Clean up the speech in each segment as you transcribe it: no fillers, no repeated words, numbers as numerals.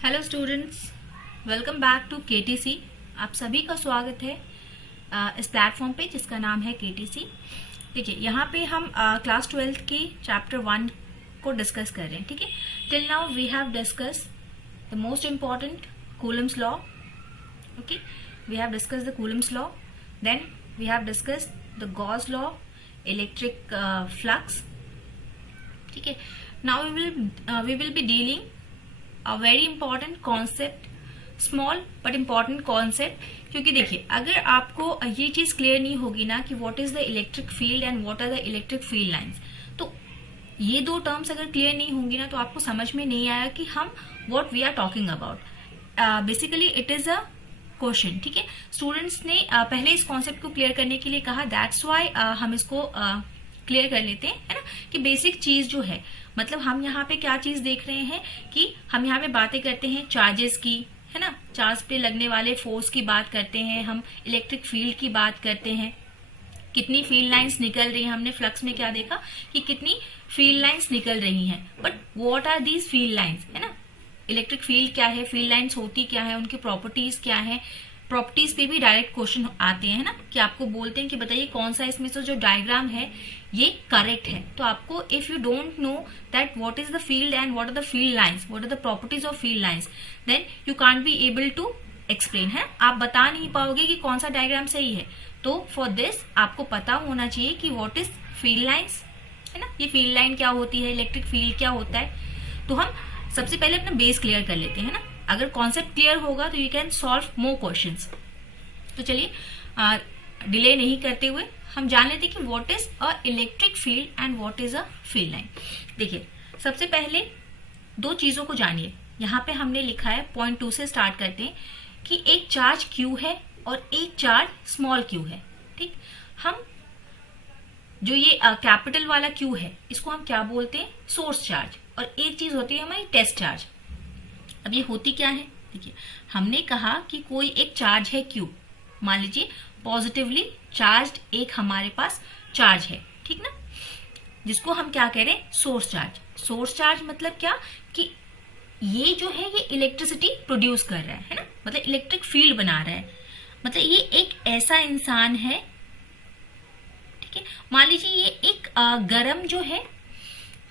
Hello students, welcome back to KTC. आप सभी का स्वागत है इस प्लेटफॉर्म पे जिसका नाम है केटीसी। देखिए, यहाँ पे हम क्लास 12 की चैप्टर 1 को डिस्कस कर रहे हैं। ठीक है, till now we have discuss the most important Coulomb's law. Okay, we have discuss the Coulomb's law, then we have discuss the Gauss law, electric flux. ठीक है, now we will be dealing a very important concept, small but important concept. क्योंकि देखिए, अगर आपको ये चीज clear नहीं होगी ना कि what is the electric field and what are the electric field lines, तो ये दो टर्म्स अगर क्लियर नहीं होंगी ना तो आपको समझ में नहीं आया कि हम what we are talking about. Basically it is a question. ठीक है, स्टूडेंट्स ने पहले इस कॉन्सेप्ट को क्लियर करने के लिए कहा, दैट्स वाई हम इसको क्लियर कर लेते हैं, है ना, कि बेसिक चीज जो है, मतलब हम यहाँ पे क्या चीज देख रहे हैं कि हम यहाँ पे बातें करते हैं चार्जेस की, है ना, चार्ज पे लगने वाले फोर्स की बात करते हैं, हम इलेक्ट्रिक फील्ड की बात करते हैं, कितनी फील्ड लाइंस निकल रही हैं। हमने फ्लक्स में क्या देखा कि कितनी फील्ड लाइंस निकल रही हैं, but what are these field lines, है ना, इलेक्ट्रिक फील्ड क्या है, फील्ड लाइंस होती क्या है, उनकी प्रॉपर्टीज क्या है। प्रॉपर्टीज पे भी डायरेक्ट क्वेश्चन आते हैं, है ना, कि आपको बोलते हैं कि बताइए कौन सा इसमें से जो डायग्राम है ये करेक्ट है। तो आपको if you don't know that what is the field and what are the field lines, what are the properties of field lines, then you can't be able to explain, है, आप बता नहीं पाओगे कि कौन सा डायग्राम सही है। तो फॉर दिस आपको पता होना चाहिए कि व्हाट इज फील्ड लाइंस, है ना, ये फील्ड लाइन क्या होती है, इलेक्ट्रिक फील्ड क्या होता है। तो हम सबसे पहले अपना बेस क्लियर कर लेते हैं ना। अगर कॉन्सेप्ट क्लियर होगा तो you can solve more questions. तो चलिए डिले नहीं करते हुए हम जान लेते हैं कि what is a electric field and what is a field line. देखिए, सबसे पहले दो चीजों को जानिए। यहाँ पे हमने लिखा है पॉइंट 2 से स्टार्ट करते हैं कि एक चार्ज Q है और एक चार्ज स्मॉल q है। ठीक, हम जो ये कैपिटल वाला Q है इसको हम क्या बोलते हैं, सोर्स चार्ज, और एक चीज होती है हमारी टेस्ट चार्ज। अब ये होती क्या है, देखिए, हमने कहा कि कोई एक चार्ज है Q, मान लीजिए पॉजिटिवली चार्ज्ड एक हमारे पास चार्ज है, ठीक ना, जिसको हम क्या कह रहे हैं, सोर्स चार्ज। सोर्स चार्ज मतलब क्या कि ये जो है ये इलेक्ट्रिसिटी प्रोड्यूस कर रहा है ना, मतलब इलेक्ट्रिक फील्ड बना रहा है। मतलब ये एक ऐसा इंसान है, ठीक है, मान लीजिए ये एक गरम जो है,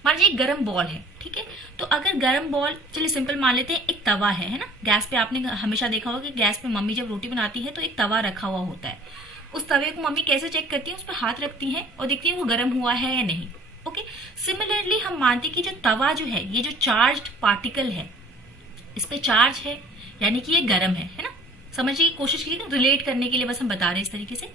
मान लीजिए गरम बॉल है, ठीक है, तो अगर गरम बॉल, चलिए सिंपल मान लेते हैं, एक तवा है ना, गैस पे आपने हमेशा देखा होगा कि गैस पे मम्मी जब रोटी बनाती है तो एक तवा रखा हुआ होता है। उस तवे को मम्मी कैसे चेक करती है, उस पर हाथ रखती है और देखती है वो गर्म हुआ है या नहीं। ओके, सिमिलरली हम मानते हैं कि जो तवा जो है, ये जो चार्ज्ड पार्टिकल है, इस पे चार्ज है, यानी कि ये गर्म है ना। समझिए, कोशिश कीजिए रिलेट करने के लिए, बस हम बता रहे हैं इस तरीके से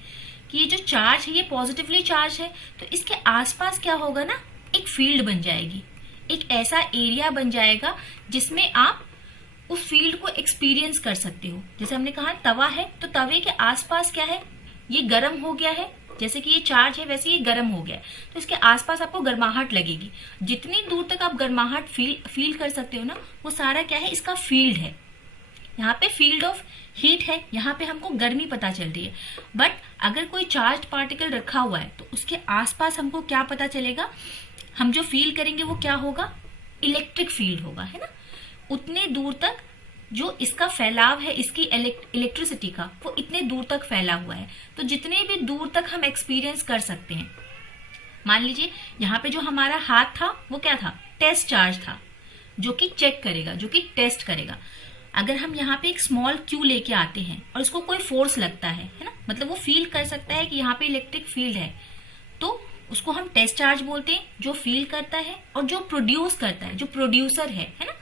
कि ये जो चार्ज है ये पॉजिटिवली चार्ज है, तो इसके आसपास क्या होगा ना, एक फील्ड बन जाएगी, एक ऐसा एरिया बन जाएगा जिसमें आप उस फील्ड को एक्सपीरियंस कर सकते हो। जैसे हमने कहा तवा है, तो तवे के आसपास क्या है, ये गर्म हो गया है, जैसे कि ये चार्ज है वैसे ये गर्म हो गया है, तो इसके आसपास आपको गर्माहट लगेगी। जितनी दूर तक आप गर्माहट फील कर सकते हो ना, वो सारा क्या है, इसका फील्ड है। यहाँ पे फील्ड ऑफ हीट है, यहाँ पे हमको गर्मी पता चल रही है। बट अगर कोई चार्ज पार्टिकल रखा हुआ है तो उसके आसपास हमको क्या पता चलेगा, हम जो फील करेंगे वो क्या होगा, इलेक्ट्रिक फील्ड होगा, है ना। उतने दूर तक जो इसका फैलाव है, इसकी इलेक्ट्रिसिटी का, वो इतने दूर तक फैला हुआ है, तो जितने भी दूर तक हम एक्सपीरियंस कर सकते हैं। मान लीजिए यहाँ पे जो हमारा हाथ था वो क्या था, टेस्ट चार्ज था, जो कि चेक करेगा, जो कि टेस्ट करेगा। अगर हम यहाँ पे एक स्मॉल Q लेके आते हैं और इसको कोई फोर्स लगता है ना, मतलब वो फील कर सकता है कि यहाँ पे इलेक्ट्रिक फील्ड है, तो उसको हम टेस्ट चार्ज बोलते हैं, जो फील करता है और जो प्रोड्यूस करता है, जो प्रोड्यूसर है ना।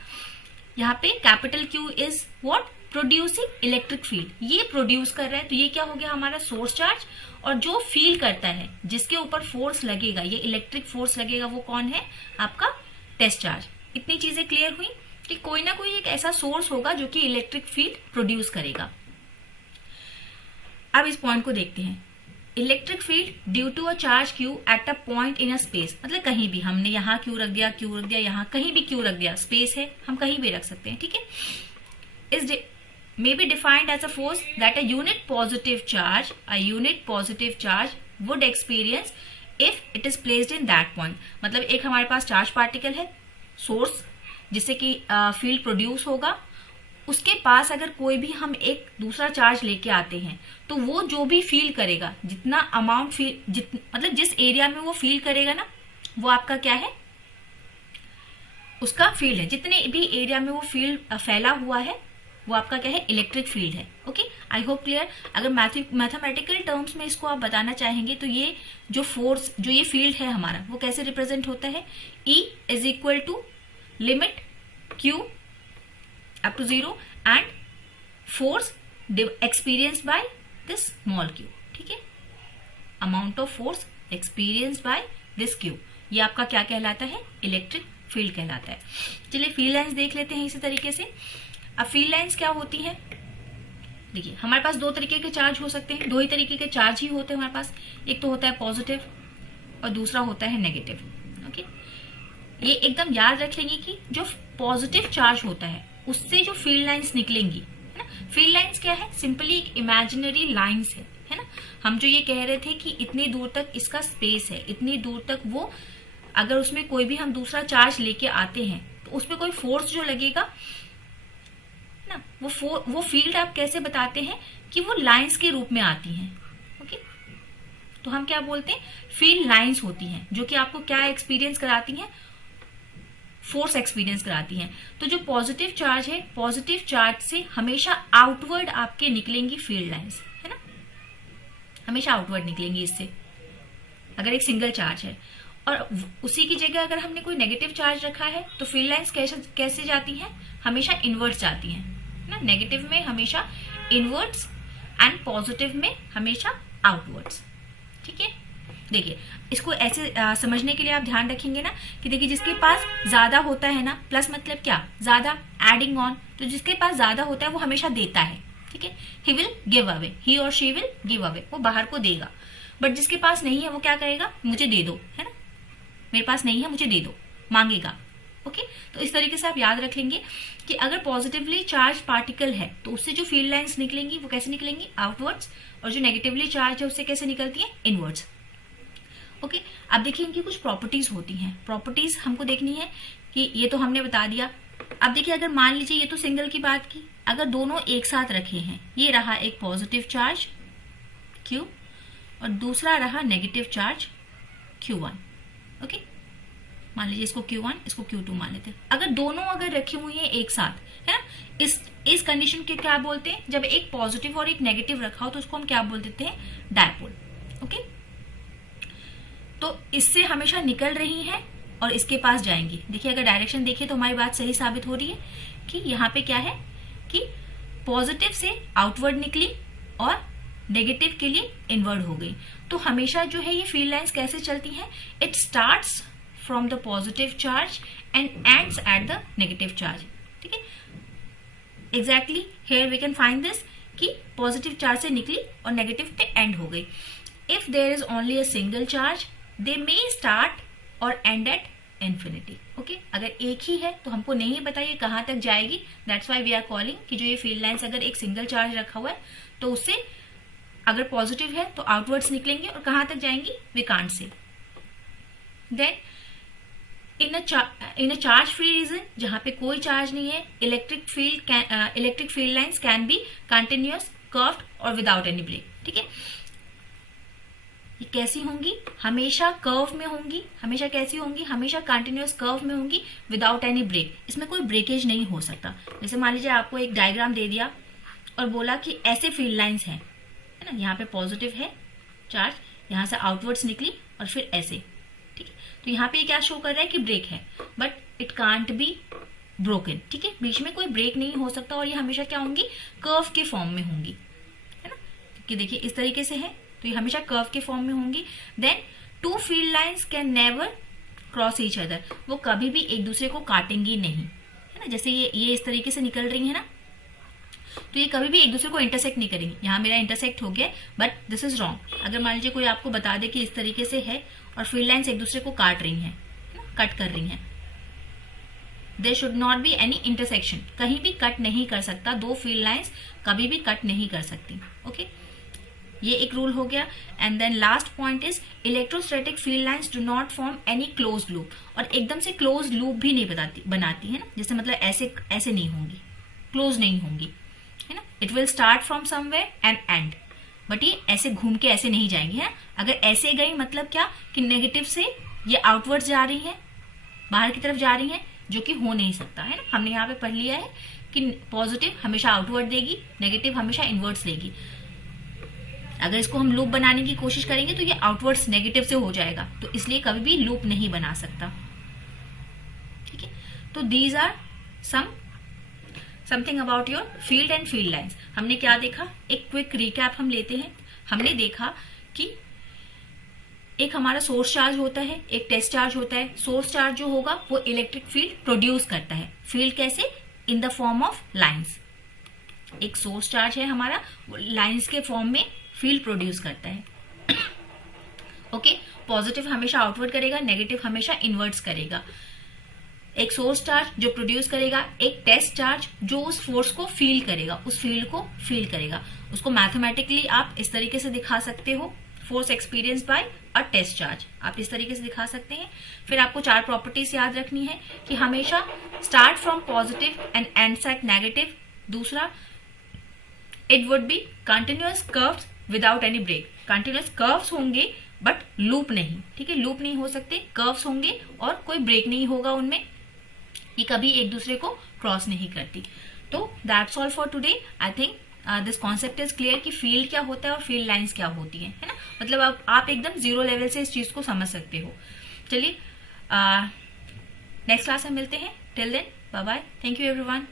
यहाँ पे capital Q is what, producing electric field, ये प्रोड्यूस कर रहा है, तो ये क्या हो गया हमारा सोर्स चार्ज। और जो फील करता है, जिसके ऊपर फोर्स लगेगा, ये इलेक्ट्रिक फोर्स लगेगा, वो कौन है, आपका टेस्ट चार्ज। इतनी चीजें क्लियर हुई कि कोई ना कोई एक ऐसा सोर्स होगा जो कि इलेक्ट्रिक फील्ड प्रोड्यूस करेगा। अब इस पॉइंट को देखते हैं, electric field due to a charge Q at a point in a space, मतलब कहीं भी, हमने यहाँ Q रख दिया, Q रख दिया, यहाँ कहीं भी Q रख दिया, स्पेस है, हम कहीं भी रख सकते हैं, ठीक है। इस may be defined as a force that a unit positive charge would experience if it is placed in that point। मतलब एक हमारे पास चार्ज पार्टिकल है, सोर्स, जिससे कि फील्ड प्रोड्यूस होगा, उसके पास अगर कोई भी हम एक दूसरा चार्ज लेके आते हैं तो वो जो भी फील करेगा, जितना अमाउंट मतलब जिस एरिया में वो फील करेगा ना, वो आपका क्या है, उसका फील्ड है। जितने भी एरिया में वो फील्ड फैला हुआ है वो आपका क्या है, इलेक्ट्रिक फील्ड है। Okay, I hope clear. अगर मैथमेटिकल टर्म्स में इसको आप बताना चाहेंगे तो ये जो फोर्स, जो ये फील्ड है हमारा, वो कैसे रिप्रेजेंट होता है, E is equal to limit Q up to 0 and force experienced by this small q। ठीक है, amount of force experienced by this q, ये आपका क्या कहलाता है, इलेक्ट्रिक फील्ड कहलाता है। चलिए फील्ड लाइंस देख लेते हैं इसी तरीके से। अब फील्ड लाइंस क्या होती है, देखिए हमारे पास दो तरीके के चार्ज हो सकते हैं, दो ही तरीके के चार्ज ही होते हैं हमारे पास। एक तो होता है पॉजिटिव और दूसरा होता है नेगेटिव। ओके, ये एकदम याद रख लेंगे कि जो पॉजिटिव चार्ज होता है उससे जो फील्ड लाइंस निकलेंगी, है ना। फील्ड लाइंस क्या है, सिंपली एक इमेजिनरी लाइंस है ना। हम जो ये कह रहे थे कि इतनी दूर तक इसका स्पेस है, इतनी दूर तक वो, अगर उसमें कोई भी हम दूसरा चार्ज लेके आते हैं तो उसमें कोई फोर्स जो लगेगा ना, वो फील्ड आप कैसे बताते हैं कि वो लाइंस के रूप में आती हैं। ओके, तो हम क्या बोलते हैं, फील्ड लाइंस होती हैं जो कि आपको क्या एक्सपीरियंस कराती हैं, फोर्स एक्सपीरियंस कराती हैं। तो जो पॉजिटिव चार्ज है, पॉजिटिव चार्ज से हमेशा आउटवर्ड आपके निकलेंगी फील्ड लाइंस, है ना, हमेशा आउटवर्ड निकलेंगी इससे, अगर एक सिंगल चार्ज है। और उसी की जगह अगर हमने कोई नेगेटिव चार्ज रखा है तो फील्ड लाइंस कैसे जाती हैं, हमेशा इनवर्ट्स जाती हैं ना। नेगेटिव में हमेशा इनवर्ट्स एंड पॉजिटिव में हमेशा आउटवर्ड्स। ठीक है, देखिए इसको ऐसे समझने के लिए आप ध्यान रखेंगे ना कि देखिए जिसके पास ज्यादा होता है ना, प्लस मतलब क्या, ज्यादा, एडिंग ऑन, तो जिसके पास ज्यादा होता है वो हमेशा देता है। ठीक है, ही विल गिव अवे, ही और शी विल गिव अवे, वो बाहर को देगा। बट जिसके पास नहीं है वो क्या करेगा, मुझे दे दो, है ना, मेरे पास नहीं है मुझे दे दो, मांगेगा। ओके, तो इस तरीके से आप याद रख लेंगे कि अगर पॉजिटिवली चार्ज पार्टिकल है तो उससे जो फील्ड लाइंस निकलेंगी वो कैसे निकलेंगी, आउटवर्ड्स, और जो नेगेटिवली चार्ज है उससे कैसे निकलती है, इनवर्ड्स। ओके, अब देखिए इनकी कुछ प्रॉपर्टीज होती हैं, प्रॉपर्टीज हमको देखनी है कि ये तो हमने बता दिया। अब देखिए अगर मान लीजिए ये तो सिंगल की बात की, अगर दोनों एक साथ रखे हैं, ये रहा एक पॉजिटिव चार्ज Q और दूसरा रहा नेगेटिव चार्ज Q1। ओके, मान लीजिए इसको Q1 इसको Q2 मान लेते हैं। अगर दोनों अगर रखी हुई हैं एक साथ, है ना, इस कंडीशन के क्या बोलते हैं, जब एक पॉजिटिव और एक नेगेटिव रखा हो तो उसको हम क्या बोल देते हैं, डायपोल। ओके, तो इससे हमेशा निकल रही हैं और इसके पास जाएंगी। देखिए अगर डायरेक्शन देखिए तो हमारी बात सही साबित हो रही है कि यहाँ पे क्या है कि पॉजिटिव से आउटवर्ड निकली और नेगेटिव के लिए इनवर्ड हो गई। तो हमेशा जो है ये फील्ड लाइंस कैसे चलती हैं, it starts from the positive charge and ends at the negative charge. ठीक है, exactly here we can find this कि पॉजिटिव चार्ज से निकली और नेगेटिव पे एंड हो गई। If there is only a single charge they may start और एंड एट इन्फिनिटी। ओके, अगर एक ही है तो हमको नहीं बताइए कहाँ तक जाएगी, that's why we are calling कि जो ये फील्ड लाइंस अगर एक सिंगल चार्ज रखा हुआ है तो उससे अगर पॉजिटिव है तो आउटवर्ड्स निकलेंगे और कहां तक जाएंगी, we can't say. Then in a charge free region, जहां पे कोई चार्ज नहीं है, electric field lines can be continuous, curved और विदाउट एनी ब्रेक। ठीक है, ये कैसी होंगी, हमेशा कर्व में होंगी, हमेशा कैसी होंगी, हमेशा कंटिन्यूअस कर्व में होंगी विदाउट एनी ब्रेक। इसमें कोई ब्रेकेज नहीं हो सकता। जैसे मान लीजिए आपको एक डायग्राम दे दिया और बोला कि ऐसे फील्ड लाइंस हैं, है ना, यहाँ पे पॉजिटिव है चार्ज, यहाँ से आउटवर्ड्स निकली और फिर ऐसे। ठीक है, तो यहाँ पे क्या शो कर रहा है कि ब्रेक है, but it can't be broken. ठीक है, बीच में कोई ब्रेक नहीं हो सकता और ये हमेशा क्या होंगी, कर्व के फॉर्म में होंगी, है ना। क्योंकि देखिए इस तरीके से है तो ये हमेशा कर्व के फॉर्म में होंगी। Then two field lines can never cross each other, वो कभी भी एक दूसरे को काटेंगी नहीं, है ना। जैसे ये इस तरीके से निकल रही है ना, तो ये कभी भी एक दूसरे को इंटरसेक्ट नहीं करेंगे। यहाँ मेरा इंटरसेक्ट हो गया, बट दिस इज रॉन्ग। अगर मान लीजिए कोई आपको बता दे कि इस तरीके से है और फील्ड लाइंस एक दूसरे को काट रही हैं, कट कर रही हैं, there should not be any intersection, कहीं भी कट नहीं कर सकता, दो फील्ड लाइंस कभी भी कट नहीं कर सकती। ओके, ये एक रूल हो गया। And then last point is electrostatic field lines do not form any close loop, और एकदम से क्लोज लूप भी नहीं बनाती है ना, जैसे मतलब ऐसे नहीं होंगी, क्लोज नहीं होंगी, है ना। It will start from somewhere and and, but ये ऐसे घूम के ऐसे नहीं जाएंगी, है। अगर ऐसे गई मतलब क्या कि नेगेटिव से ये आउटवर्ड जा रही है, बाहर की तरफ जा रही है, जो कि हो नहीं सकता, है ना। हमने यहाँ पे पढ़ लिया है कि पॉजिटिव हमेशा आउटवर्ड देगी, नेगेटिव हमेशा इनवर्ड्स देगी। अगर इसको हम लूप बनाने की कोशिश करेंगे तो ये आउटवर्ड्स नेगेटिव से हो जाएगा, तो इसलिए कभी भी लूप नहीं बना सकता, ठीक है। तो these are something about your field and field lines. हमने क्या देखा, एक क्विक रिकैप हम लेते हैं। हमने देखा कि एक हमारा सोर्स चार्ज होता है, एक टेस्ट चार्ज होता है। सोर्स चार्ज जो होगा वो इलेक्ट्रिक फील्ड प्रोड्यूस करता है। फील्ड कैसे, in the form of lines. एक सोर्स चार्ज है हमारा, लाइंस के फॉर्म में फील्ड प्रोड्यूस करता है, ओके। पॉजिटिव हमेशा आउटवर्ड करेगा, नेगेटिव हमेशा इनवर्ड्स करेगा। एक सोर्स चार्ज जो प्रोड्यूस करेगा, एक टेस्ट चार्ज जो उस फोर्स को फील करेगा, उस फील्ड को फील करेगा। उसको मैथमेटिकली आप इस तरीके से दिखा सकते हो, force experience by a test charge, आप इस तरीके से दिखा सकते हैं। फिर आपको 4 प्रॉपर्टीज याद रखनी है कि हमेशा start from positive and end at negative. दूसरा, it would be continuous curves without any break. Continuous curves होंगे बट लूप नहीं, ठीक है। लूप नहीं हो सकते, कर्व्स होंगे और कोई ब्रेक नहीं होगा उनमें, ये कभी एक दूसरे को क्रॉस नहीं करती। तो that's all for today. I think this concept is clear कि फील्ड क्या होता है और फील्ड लाइंस क्या होती है ना। मतलब आप एकदम जीरो लेवल से इस चीज को समझ सकते हो। चलिए नेक्स्ट क्लास में मिलते हैं। Till then bye bye, thank you everyone.